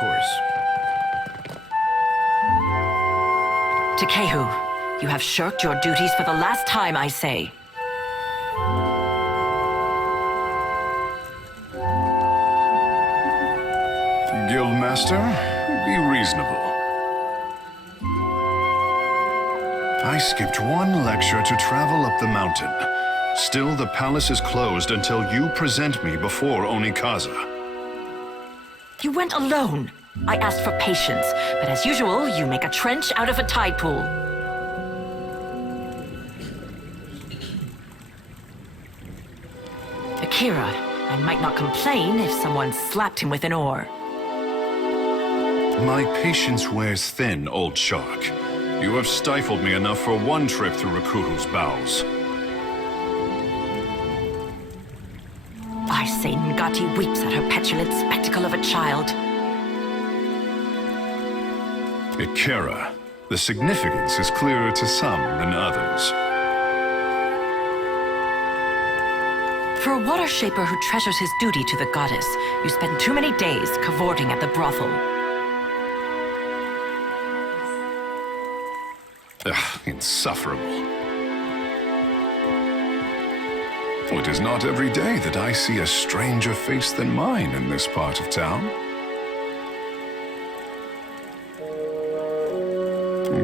course. Tekehu, you have shirked your duties for the last time, I say. Guildmaster, be reasonable. I skipped one lecture to travel up the mountain. Still, the palace is closed until you present me before Onikaza. You went alone. I asked for patience, but as usual, you make a trench out of a tide pool. Akira, I might not complain if someone slapped him with an oar. My patience wears thin, old shark. You have stifled me enough for one trip through Rakuhu's bowels. I say Ngati weeps at her petulant spectacle of a child. Akira, the significance is clearer to some than others. For a water shaper who treasures his duty to the goddess, you spend too many days cavorting at the brothel. Ugh, insufferable. It is not every day that I see a stranger face than mine in this part of town.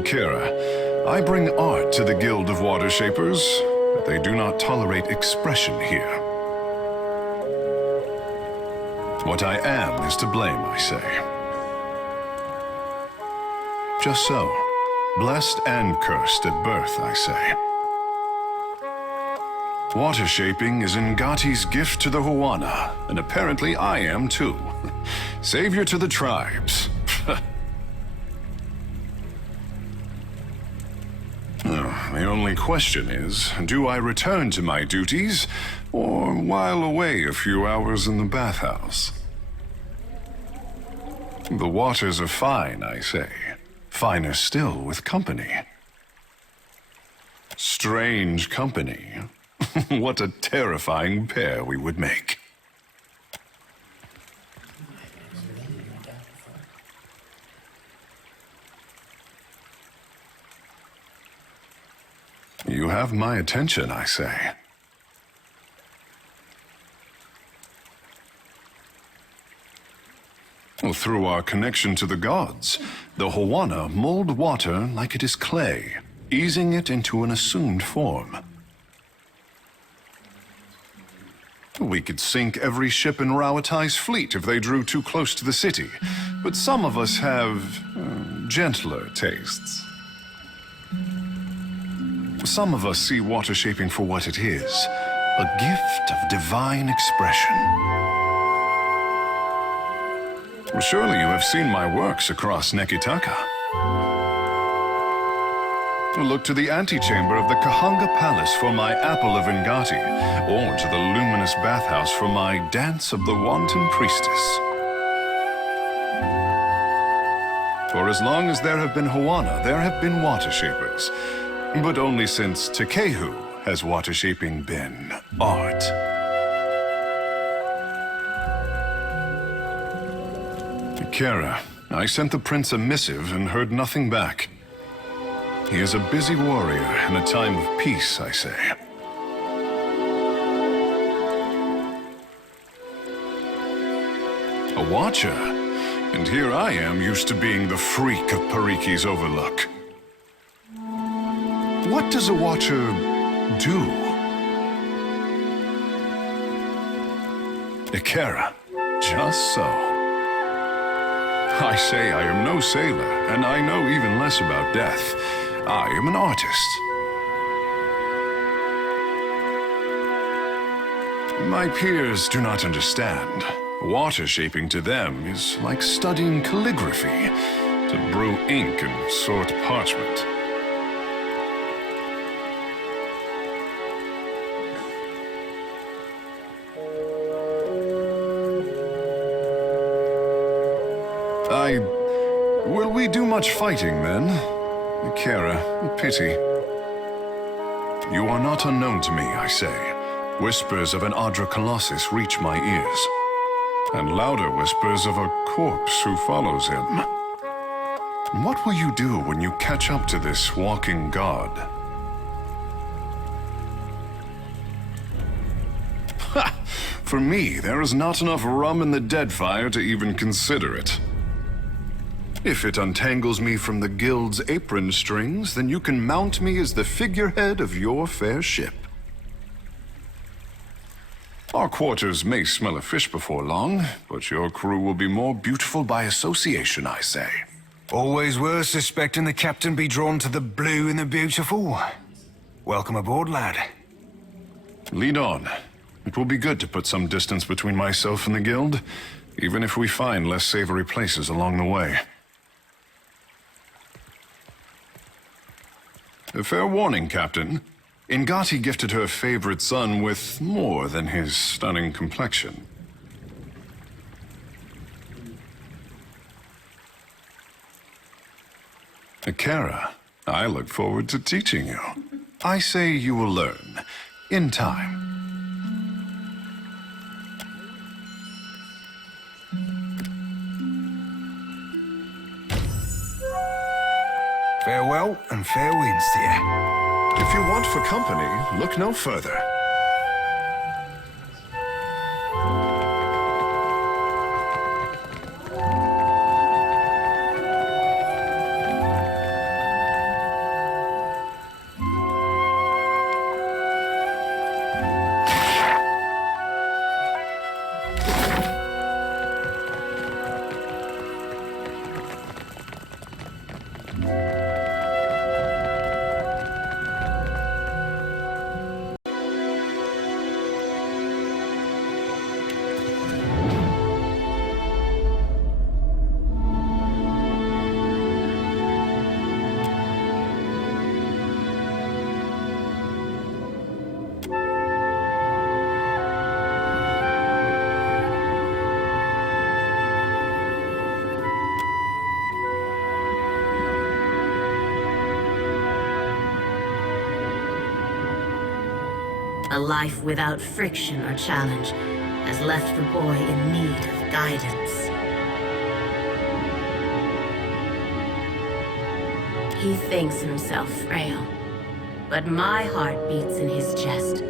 Kira, I bring art to the Guild of Watershapers, but they do not tolerate expression here. What I am is to blame, I say. Just so. Blessed and cursed at birth, I say. Water shaping is Ngati's gift to the Huana, and apparently I am too. Savior to the tribes. The only question is, do I return to my duties, or while away a few hours in the bathhouse? The waters are fine, I say. Finer still with company. Strange company. What a terrifying pair we would make. You have my attention, I say. Well, through our connection to the gods, the Huana mold water like it is clay, easing it into an assumed form. We could sink every ship in Rawatai's fleet if they drew too close to the city, but some of us have gentler tastes. Some of us see water shaping for what it is, a gift of divine expression. Well, surely you have seen my works across Nekitaka. Look to the antechamber of the Kahanga Palace for my Apple of Ngati, or to the luminous bathhouse for my Dance of the Wanton Priestess. For as long as there have been Huana, there have been water shapers. But only since Tekehu has water shaping been art. Kara, I sent the prince a missive and heard nothing back. He is a busy warrior in a time of peace, I say. A watcher? And here I am used to being the freak of Pariki's overlook. What does a watcher do? Ikera, just so. I say I am no sailor, and I know even less about death. I am an artist. My peers do not understand. Water shaping to them is like studying calligraphy, to brew ink and sort parchment. Will we do much fighting, then? Kara, pity. You are not unknown to me, I say. Whispers of an Adra Colossus reach my ears. and louder whispers of a corpse who follows him. What will you do when you catch up to this walking god? Ha! For me, there is not enough rum in the dead fire to even consider it. If it untangles me from the guild's apron strings, then you can mount me as the figurehead of your fair ship. Our quarters may smell of fish before long, but your crew will be more beautiful by association, I say. Always worth suspecting the captain be drawn to the blue and the beautiful. Welcome aboard, lad. Lead on. It will be good to put some distance between myself and the guild, even if we find less savory places along the way. A fair warning, Captain. Ingati gifted her favorite son with more than his stunning complexion. Akara, I look forward to teaching you. I say you will learn, in time. Farewell and fair winds to you. If you want for company, look no further. A life without friction or challenge has left the boy in need of guidance. He thinks himself frail, but my heart beats in his chest.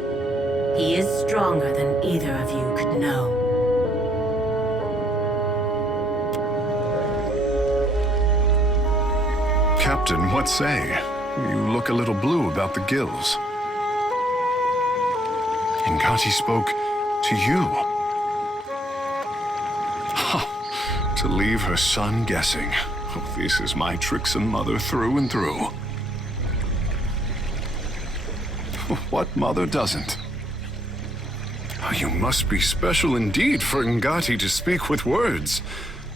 He is stronger than either of you could know. Captain, what say? You look a little blue about the gills. Ingati spoke to you. Ha! To leave her son guessing. Oh, this is my tricksome mother through and through. What mother doesn't? Oh, you must be special indeed for Ingati to speak with words.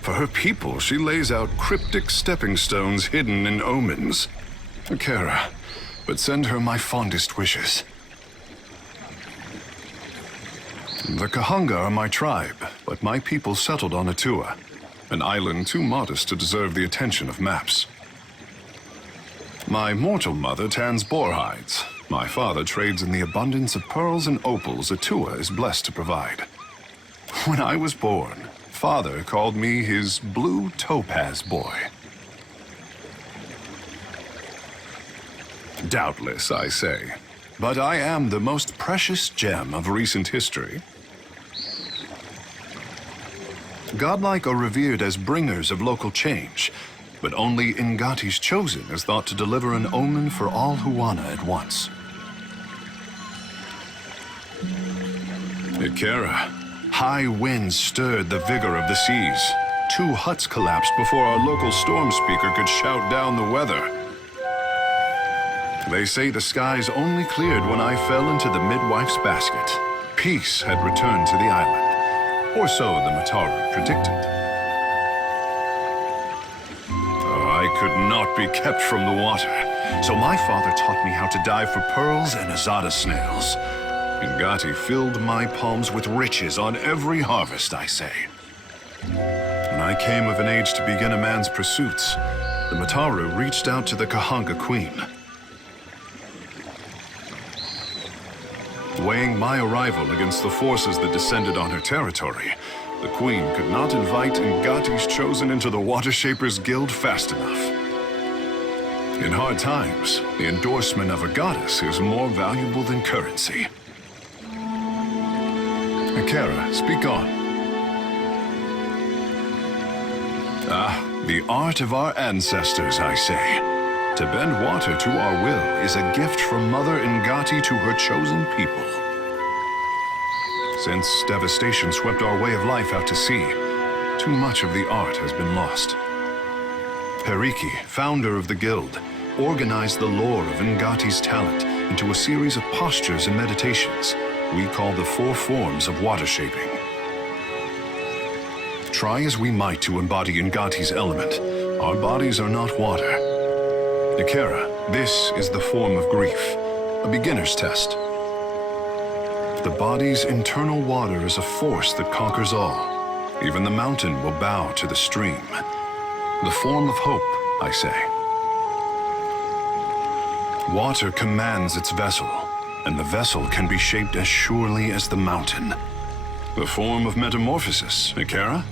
For her people, she lays out cryptic stepping stones hidden in omens. Akara, but send her my fondest wishes. The Kahanga are my tribe, but my people settled on Atua, an island too modest to deserve the attention of maps. My mortal mother tans boar hides. My father trades in the abundance of pearls and opals Atua is blessed to provide. When I was born, Father called me his blue topaz boy. Doubtless, I say, but I am the most precious gem of recent history. Godlike are revered as bringers of local change, but only Ingati's chosen is thought to deliver an omen for all Huana at once. Ikera, high winds stirred the vigor of the seas. 2 huts collapsed before our local storm speaker could shout down the weather. They say the skies only cleared when I fell into the midwife's basket. Peace had returned to the island. Or so the Mataru predicted. Oh, I could not be kept from the water, so my father taught me how to dive for pearls and azada snails. Ingati filled my palms with riches on every harvest, I say. When I came of an age to begin a man's pursuits, the Mataru reached out to the Kahanga Queen. Weighing my arrival against the forces that descended on her territory, The Queen could not invite Ngati's Chosen into the Watershapers Guild fast enough. In hard times, the endorsement of a goddess is more valuable than currency. Akera, speak on. The art of our ancestors, I say. To bend water to our will is a gift from Mother Ngati to her chosen people. Since devastation swept our way of life out to sea, too much of the art has been lost. Periki, founder of the guild, organized the lore of Ngati's talent into a series of postures and meditations we call the 4 forms of water shaping. Try as we might to embody Ngati's element, our bodies are not water. Akera, this is the form of grief, a beginner's test. The body's internal water is a force that conquers all. Even the mountain will bow to the stream. The form of hope, I say. Water commands its vessel, and the vessel can be shaped as surely as the mountain. The form of metamorphosis, Akera?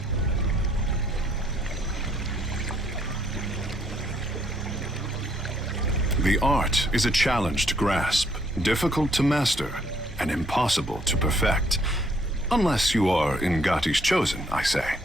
The art is a challenge to grasp, difficult to master, and impossible to perfect. Unless you are Ngati's Chosen, I say.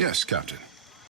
Yes, Captain.